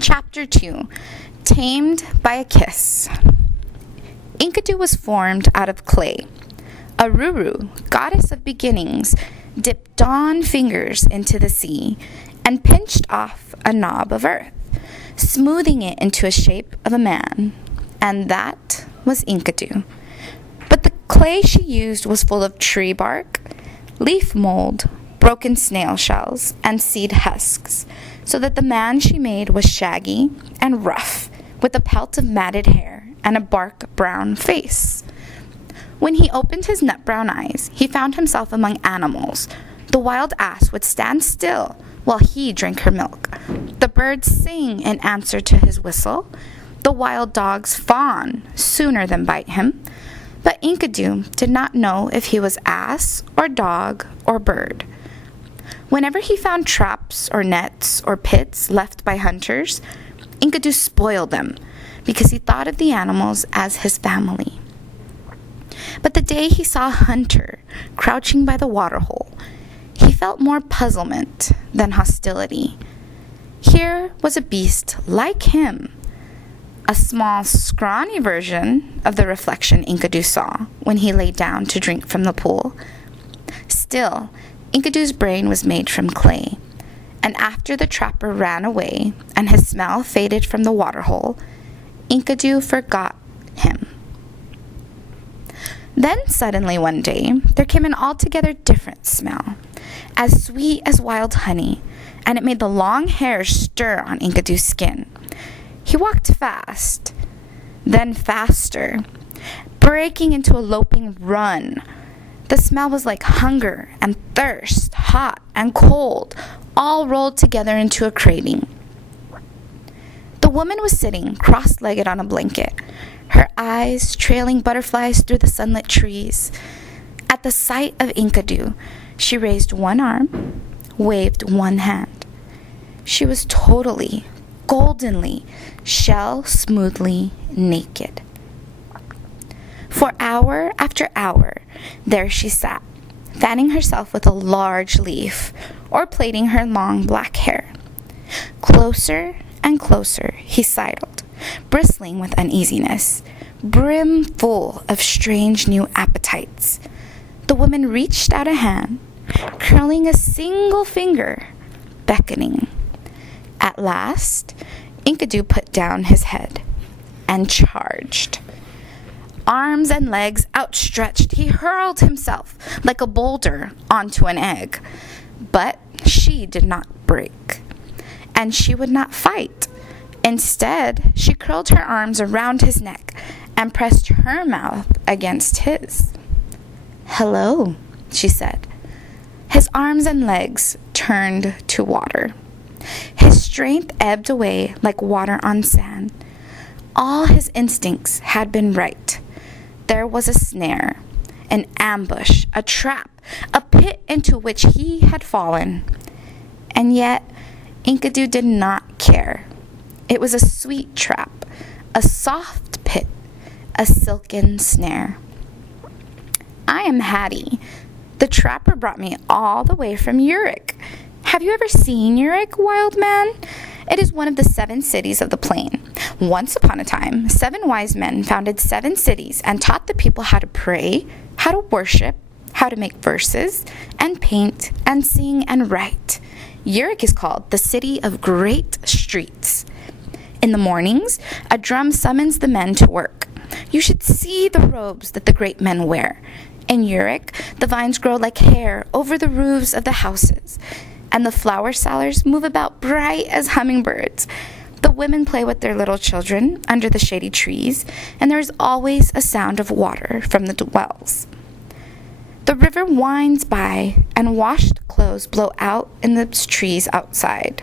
Chapter 2. Tamed by a Kiss. Enkidu was formed out of clay. Aruru, goddess of beginnings, dipped dawn fingers into the sea and pinched off a knob of earth, smoothing it into a shape of a man. And that was Enkidu. But the clay she used was full of tree bark, leaf mold, broken snail shells, and seed husks, so that the man she made was shaggy and rough, with a pelt of matted hair and a bark brown face. When he opened his nut-brown eyes, he found himself among animals. The wild ass would stand still while he drank her milk. The birds sing in answer to his whistle. The wild dogs fawn sooner than bite him. But Enkidu did not know if he was ass or dog or bird. Whenever he found traps or nets or pits left by hunters, Enkidu spoiled them because he thought of the animals as his family. But the day he saw a hunter crouching by the waterhole, he felt more puzzlement than hostility. Here was a beast like him, a small, scrawny version of the reflection Enkidu saw when he lay down to drink from the pool. Still, Enkidu's brain was made from clay, and after the trapper ran away and his smell faded from the waterhole, Enkidu forgot him. Then suddenly one day, there came an altogether different smell, as sweet as wild honey, and it made the long hairs stir on Enkidu's skin. He walked fast, then faster, breaking into a loping run. The smell was like hunger and thirst, hot and cold, all rolled together into a craving. The woman was sitting cross-legged on a blanket, her eyes trailing butterflies through the sunlit trees. At the sight of Enkidu, she raised one arm, waved one hand. She was totally, goldenly, shell-smoothly naked. For hour after hour, there she sat, fanning herself with a large leaf or plaiting her long black hair. Closer and closer he sidled, bristling with uneasiness, brimful of strange new appetites. The woman reached out a hand, curling a single finger, beckoning. At last, Enkidu put down his head and charged. Arms and legs outstretched, he hurled himself like a boulder onto an egg. But she did not break, and she would not fight. Instead, she curled her arms around his neck and pressed her mouth against his. "Hello," she said. His arms and legs turned to water. His strength ebbed away like water on sand. All his instincts had been right. There was a snare, an ambush, a trap, a pit into which he had fallen. And yet, Enkidu did not care. It was a sweet trap, a soft pit, a silken snare. "I am Hattie. The trapper brought me all the way from Uruk. Have you ever seen Uruk, wild man? It is one of the 7 cities of the plain. Once upon a time, 7 wise men founded 7 cities and taught the people how to pray, how to worship, how to make verses, and paint, and sing, and write. Uruk is called the city of great streets. In the mornings, a drum summons the men to work. You should see the robes that the great men wear. In Uruk, the vines grow like hair over the roofs of the houses, and the flower sellers move about bright as hummingbirds. The women play with their little children under the shady trees, and there is always a sound of water from the wells. The river winds by, and washed clothes blow out in the trees outside."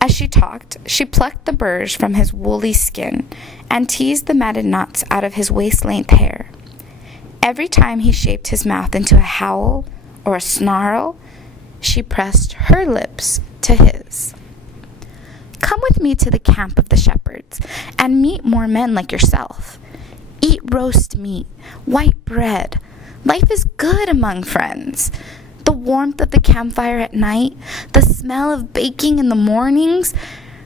As she talked, she plucked the burrs from his woolly skin and teased the matted knots out of his waist-length hair. Every time he shaped his mouth into a howl or a snarl, she pressed her lips to his. "Come with me to the camp of the shepherds and meet more men like yourself. Eat roast meat, white bread. Life is good among friends. The warmth of the campfire at night, the smell of baking in the mornings,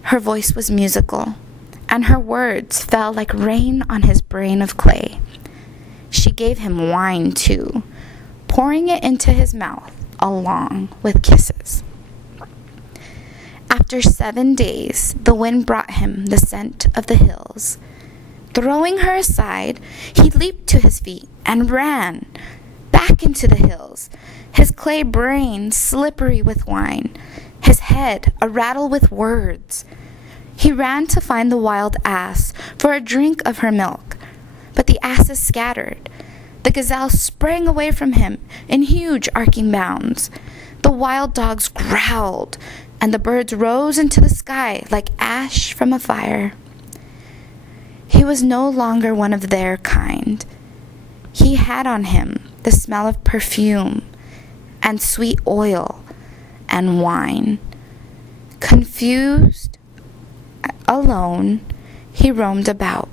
Her voice was musical, and her words fell like rain on his brain of clay. She gave him wine, too, pouring it into his mouth along with kisses. After 7 days, the wind brought him the scent of the hills. Throwing her aside, he leaped to his feet and ran back into the hills, his clay brain slippery with wine, his head a-rattle with words. He ran to find the wild ass for a drink of her milk, but the asses scattered. The gazelle sprang away from him in huge arcing bounds. The wild dogs growled, and the birds rose into the sky like ash from a fire. He was no longer one of their kind. He had on him the smell of perfume and sweet oil and wine. Confused, alone, he roamed about,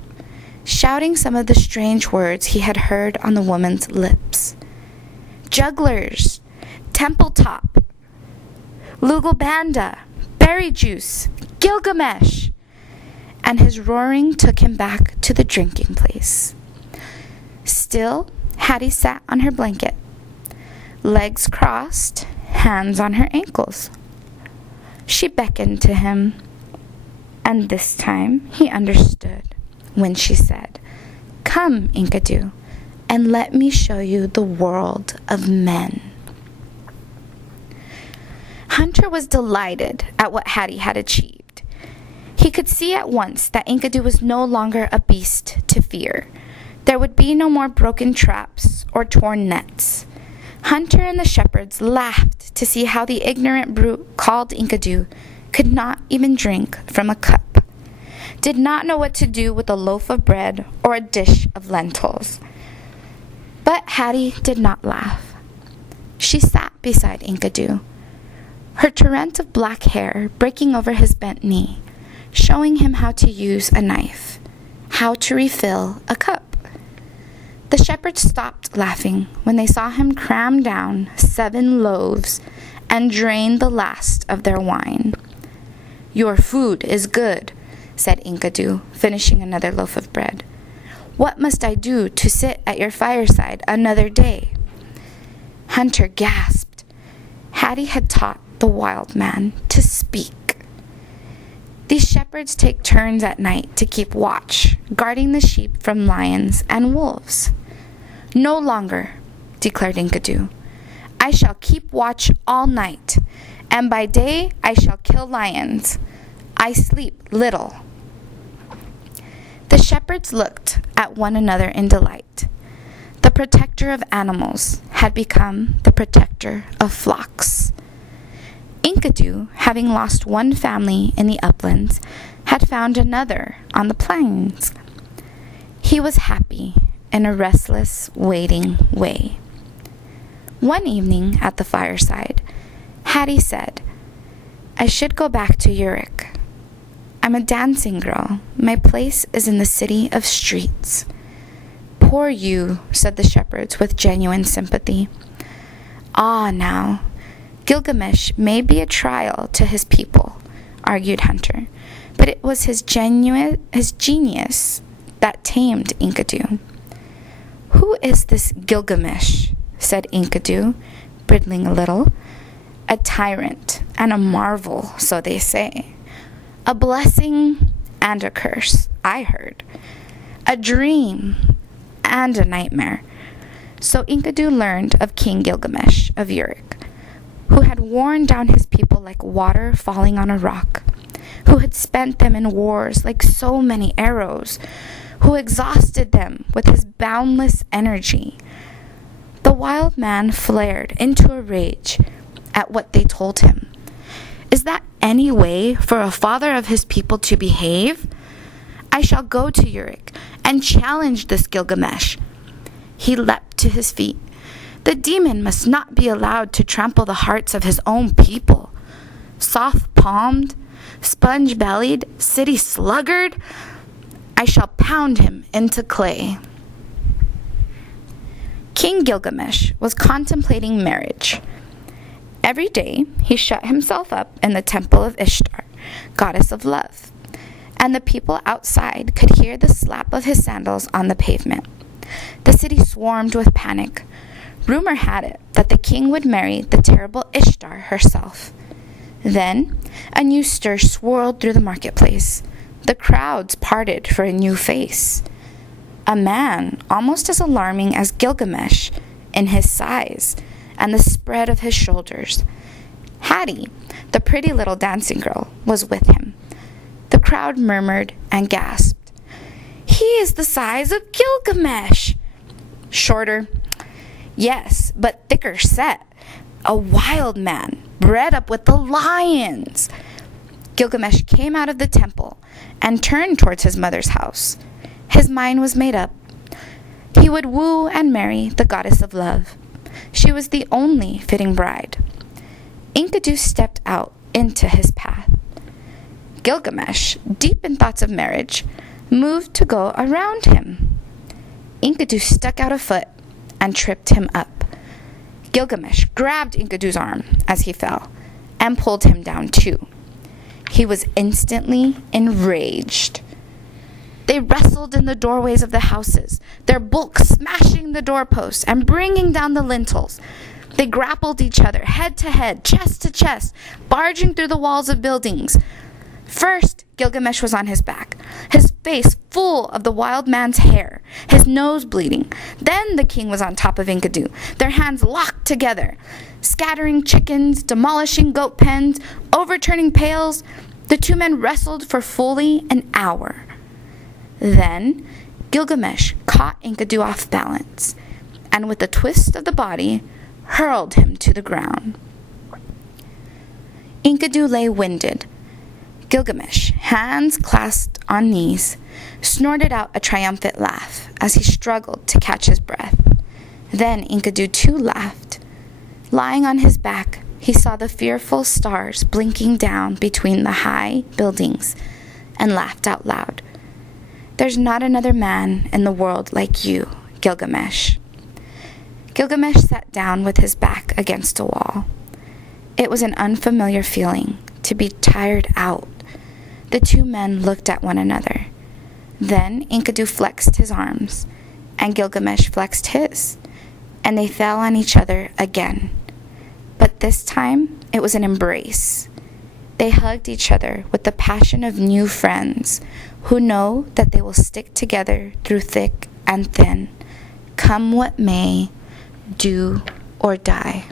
shouting some of the strange words he had heard on the woman's lips. Jugglers, temple top, Lugalbanda, berry juice, Gilgamesh. And his roaring took him back to the drinking place. Still, Hattie sat on her blanket, legs crossed, hands on her ankles. She beckoned to him, and this time he understood when she said, "Come, Enkidu, and let me show you the world of men." Hunter was delighted at what Hattie had achieved. He could see at once that Enkidu was no longer a beast to fear. There would be no more broken traps or torn nets. Hunter and the shepherds laughed to see how the ignorant brute called Enkidu could not even drink from a cup, did not know what to do with a loaf of bread or a dish of lentils. But Hattie did not laugh. She sat beside Enkidu, her torrent of black hair breaking over his bent knee, showing him how to use a knife, how to refill a cup. The shepherds stopped laughing when they saw him cram down 7 loaves and drain the last of their wine. "Your food is good," said Enkidu, finishing another loaf of bread. "What must I do to sit at your fireside another day?" Hunter gasped. Hattie had taught the wild man to speak. These shepherds take turns at night to keep watch, guarding the sheep from lions and wolves. "No longer," declared Enkidu. "I shall keep watch all night, and by day I shall kill lions. I sleep little." The shepherds looked at one another in delight. The protector of animals had become the protector of flocks. Enkidu, having lost one family in the uplands, had found another on the plains. He was happy in a restless, waiting way. One evening at the fireside, Hattie said, "I should go back to Uruk. I'm a dancing girl. My place is in the city of streets." "Poor you," said the shepherds with genuine sympathy. "Ah, now, Gilgamesh may be a trial to his people," argued Hunter, "but it was his genius that tamed Enkidu." "Who is this Gilgamesh?" said Enkidu, bridling a little. "A tyrant and a marvel, so they say. A blessing and a curse, I heard. A dream and a nightmare." So Enkidu learned of King Gilgamesh of Uruk, who had worn down his people like water falling on a rock, who had spent them in wars like so many arrows, who exhausted them with his boundless energy. The wild man flared into a rage at what they told him. Is that any way for a father of his people to behave? I shall go to Uruk and challenge this Gilgamesh. He leapt to his feet. The demon must not be allowed to trample the hearts of his own people. Soft-palmed, sponge-bellied, city sluggard, I shall pound him into clay. King Gilgamesh was contemplating marriage. Every day he shut himself up in the temple of Ishtar goddess of love. And the people outside could hear the slap of his sandals on the pavement. The city swarmed with panic. Rumor had it that the king would marry the terrible Ishtar herself. Then a new stir swirled through the marketplace. The crowds parted for a new face. A man almost as alarming as Gilgamesh in his size and the spread of his shoulders. Hattie, the pretty little dancing girl, was with him. The crowd murmured and gasped. "He is the size of Gilgamesh!" "Shorter." "Yes, but thicker set. A wild man, bred up with the lions." Gilgamesh came out of the temple and turned towards his mother's house. His mind was made up. He would woo and marry the goddess of love. She was the only fitting bride. Enkidu stepped out into his path. Gilgamesh, deep in thoughts of marriage, moved to go around him. Enkidu stuck out a foot and tripped him up. Gilgamesh grabbed Enkidu's arm as he fell and pulled him down too. He was instantly enraged. They wrestled in the doorways of the houses, their bulk smashing the doorposts and bringing down the lintels. They grappled each other, head to head, chest to chest, barging through the walls of buildings. First, Gilgamesh was on his back, his face full of the wild man's hair, his nose bleeding. Then the king was on top of Enkidu, their hands locked together, scattering chickens, demolishing goat pens, overturning pails. The two men wrestled for fully an hour. Then Gilgamesh caught Enkidu off balance, and with a twist of the body, hurled him to the ground. Enkidu lay winded. Gilgamesh, hands clasped on knees, snorted out a triumphant laugh as he struggled to catch his breath. Then Enkidu too laughed. Lying on his back, he saw the fearful stars blinking down between the high buildings and laughed out loud. "There's not another man in the world like you, Gilgamesh." Gilgamesh sat down with his back against a wall. It was an unfamiliar feeling to be tired out. The two men looked at one another. Then Enkidu flexed his arms, and Gilgamesh flexed his, and they fell on each other again. But this time, it was an embrace. They hugged each other with the passion of new friends who know that they will stick together through thick and thin, come what may, do or die.